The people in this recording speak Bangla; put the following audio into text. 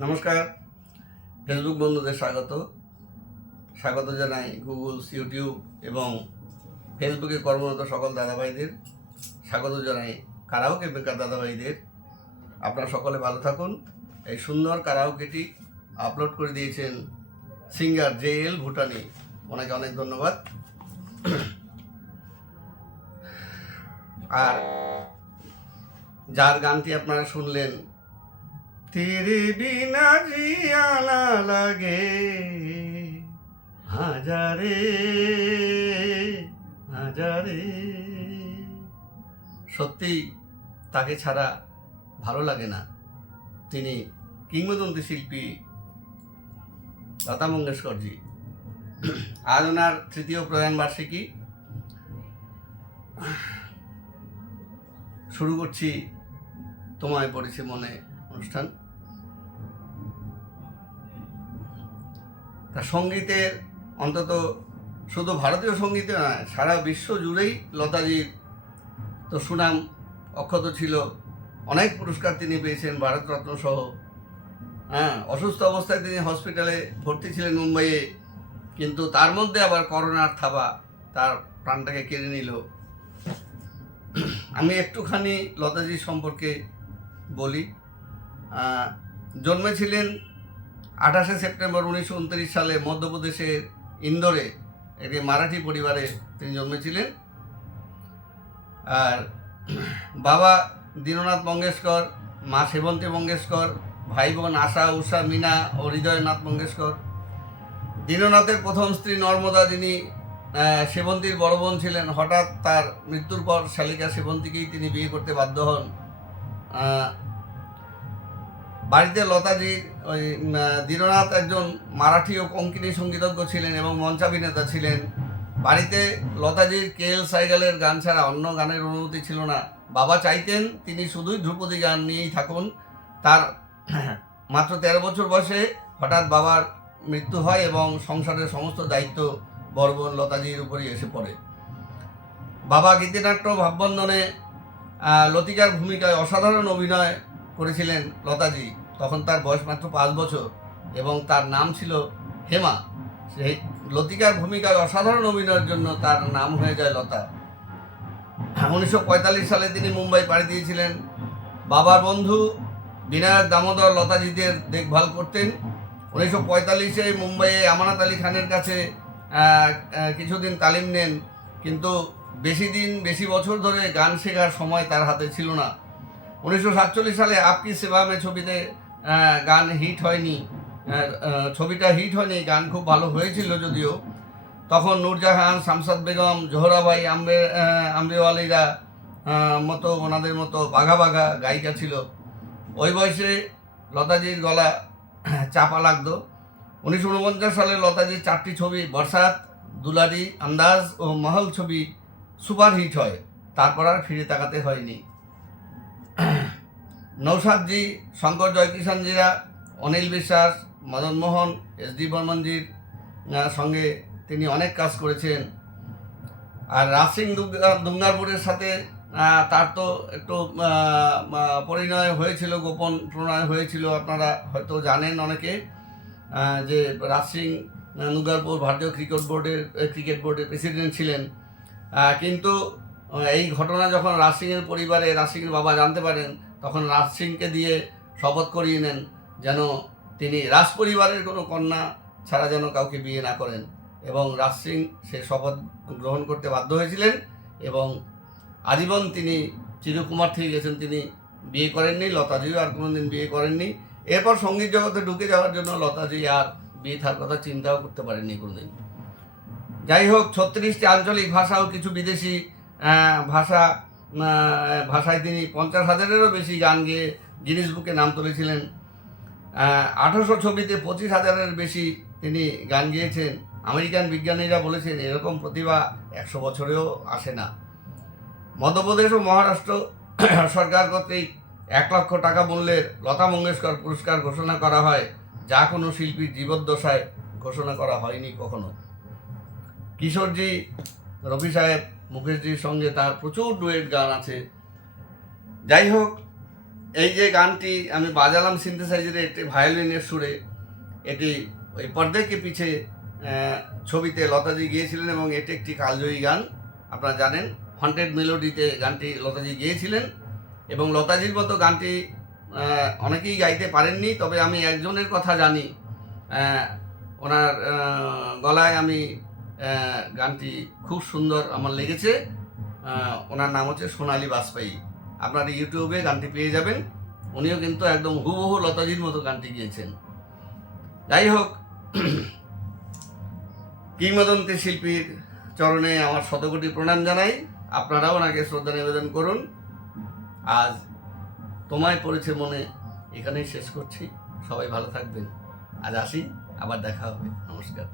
নমস্কার, ফেসবুক বন্ধুদের স্বাগত জানাই গুগল, ইউটিউব এবং ফেসবুকে কর্মরত সকল দাদাভাইদের স্বাগত জানাই কারাওকে বেকার দাদাভাইদের। আপনারা সকলে ভালো থাকুন। এই সুন্দর কারাওকেটি আপলোড করে দিয়েছেন সিঙ্গার JL ভুটানি, ওনাকে অনেক ধন্যবাদ। আর যার গানটি আপনারা শুনলেন, तेरे बिना जिया ना लगे হাজারে হাজারে, সত্যি তাকে ছাড়া ভালো লাগে না। তিনি কিংবদন্তি শিল্পী লতা মঙ্গেশকরজি। আজ ওনার তৃতীয় প্রয়াণ বার্ষিকী। শুরু করছি তোমায় পড়েছে মনে অনুষ্ঠান। তা সঙ্গীতের অন্তত শুধু ভারতীয় সঙ্গীতে নয়, সারা বিশ্ব জুড়েই লতাজির তো সুনাম অক্ষত ছিল। অনেক পুরস্কার তিনি পেয়েছেন, ভারতরত্ন সহ। অসুস্থ অবস্থায় তিনি হসপিটালে ভর্তি ছিলেন মুম্বাইয়ে, কিন্তু তার মধ্যে আবার করোনার থাবা তার প্রাণটাকে কেড়ে নিল। আমি একটুখানি লতাজির সম্পর্কে বলি। জন্মেছিলেন 28শে সেপ্টেম্বর 1929 সালে মধ্যপ্রদেশের ইন্দোরে একটি মারাঠি পরিবারে তিনি জন্মেছিলেন। আর বাবা দীননাথ মঙ্গেশকর, মা সেবন্তী মঙ্গেশকর, ভাই বোন আশা, উষা, মীনা ও হৃদয়নাথ মঙ্গেশকর। দীননাথের প্রথম স্ত্রী নর্মদা, যিনি সেবন্তীর বড় বোন ছিলেন, হঠাৎ তার মৃত্যুর পর শালিকা সেবন্তীকেই তিনি বিয়ে করতে বাধ্য হন। বাড়িতে লতাজি, ওই দীননাথ একজন মারাঠি ও কোঙ্কণী সঙ্গীতজ্ঞ ছিলেন এবং মঞ্চাভিনেতা ছিলেন। বাড়িতে লতাজির KL সাইগালের গান ছাড়া অন্য গানের অনুমতি ছিল না। বাবা চাইতেন তিনি শুধুই ধ্রুপদী গান নিয়েই থাকুন। তার মাত্র 13 বছর বয়সে হঠাৎ বাবার মৃত্যু হয় এবং সংসারের সমস্ত দায়িত্ব বড় বোন লতাজির উপরই এসে পড়ে। বাবা গীতিনাট্য, ভাববন্ধনে লতিকার ভূমিকায় অসাধারণ অভিনয় করেছিলেন লতাজি। তখন তার বয়স মাত্র 5 বছর এবং তার নাম ছিল হেমা। সেই লতিকার ভূমিকায় অসাধারণ অভিনয়ের জন্য তার নাম হয়ে যায় লতা। 1945 সালে তিনি মুম্বাই পাড়ি দিয়েছিলেন। বাবার বন্ধু বিনায়ক দামোদর লতাজিদের দেখভাল করতেন। 1945-এ মুম্বাইয়ে আমানত আলী খানের কাছে কিছুদিন তালিম নেন, কিন্তু বেশি বছর ধরে গান শেখার সময় তার হাতে ছিল না। 1947 সালে আপকি সেবা মে ছবিতে গান হিট হয়নি, ছবিটা হিট হয়নি, গান খুব ভালো হয়েছিল যদিও। তখন নূরজাহান, শামসাদ বেগম, জোহরাবাই, আমরেওয়ালিরা মতো ওনাদের মতো বাঘা বাঘা গায়িকা ছিল। ওই বয়সে লতাজির গলা চাপা লাগতো। 1949 সালে লতাজির 4টি ছবি বরসাত, দুলারি, আন্দাজ ও মহল ছবি সুপারহিট হয়। তারপর আর ফিরে তাকাতে হয়নি। নৌসাদজি, শঙ্কর জয়কিষাণজিরা, অনিল বিশ্বাস, মদন মোহন, SD বর্মনজির সঙ্গে তিনি অনেক কাজ করেছেন। আর রাজ সিং দুঙ্গারপুরের সাথে তার তো একটু পরিণয় হয়েছিল, গোপন প্রণয় হয়েছিল। আপনারা হয়তো জানেন অনেকে যে রাজ সিং দুঙ্গারপুর ভারতীয় ক্রিকেট বোর্ডের প্রেসিডেন্ট ছিলেন। কিন্তু এই ঘটনা যখন রাজ সিংয়ের পরিবারে, রাজ সিংয়ের বাবা জানতে পারেন, তখন রাজ সিংকে দিয়ে শপথ করিয়ে নেন যেন তিনি রাজ পরিবারের কোনো কন্যা ছাড়া যেন কাউকে বিয়ে না করেন, এবং রাজ সিং সে শপথ গ্রহণ করতে বাধ্য হয়েছিলেন এবং আজীবন তিনি চিরকুমার থেকে গেছেন। তিনি বিয়ে করেননি, লতাজিও আর কোনোদিন বিয়ে করেননি। এরপর সঙ্গীত জগতে ঢুকে যাওয়ার জন্য লতাজি আর বিয়ে থাকার কথা চিন্তাও করতে পারেননি কোনোদিন। যাই হোক, 36টি আঞ্চলিক ভাষা ও কিছু বিদেশি ভাষায় তিনি 50,000-এরও বেশি গান গেয়ে গিনিস বুকে নাম তুলেছিলেন। 1800 ছবিতে 25,000-এর বেশি তিনি গান গেয়েছেন। আমেরিকান বিজ্ঞানীরা বলেছেন এরকম প্রতিভা 100 বছরেও আসে না। মধ্যপ্রদেশ ও মহারাষ্ট্র সরকার কর্তৃক 1 লক্ষ টাকা মূল্যের লতা মঙ্গেশকর পুরস্কার ঘোষণা করা হয়, যা কোনো শিল্পীর জীবদ্দশায় ঘোষণা করা হয়নি কখনো। কিশোরজি, রফি সাহেব, মুকেশজির সঙ্গে তার প্রচুর ডুয়েট গান আছে। যাই হোক, এই যে গানটি আমি বাজালাম সিনথেসাইজারে একটি ভায়োলিনের সুরে, এটি ওই পর্দে কে পিছে ছবিতে লতাজি গিয়েছিলেন এবং এটি একটি কালজয়ী গান। আপনারা জানেন হন্টেড মেলোডিতে গানটি লতাজি গিয়েছিলেন এবং লতাজির মতো গানটি অনেকেই গাইতে পারেননি, তবে আমি একজনের কথা জানি, ওনার গলায় আমি গানটি খুব সুন্দর আমার লেগেছে। ওনার নাম হচ্ছে সোনালী বাজপেয়ী। আপনারা ইউটিউবে গানটি পেয়ে যাবেন। উনিও কিন্তু একদম হুবহু লতাজির মতো গানটি গিয়েছেন। যাই হোক, কিংবদন্তি শিল্পীর চরণে আমার শতকোটি প্রণাম জানাই। আপনারাও ওনাকে শ্রদ্ধা নিবেদন করুন। আজ তোমায় পড়েছে মনে এখানেই শেষ করছি। সবাই ভালো থাকবেন। আজ আসি, আবার দেখা হবে। নমস্কার।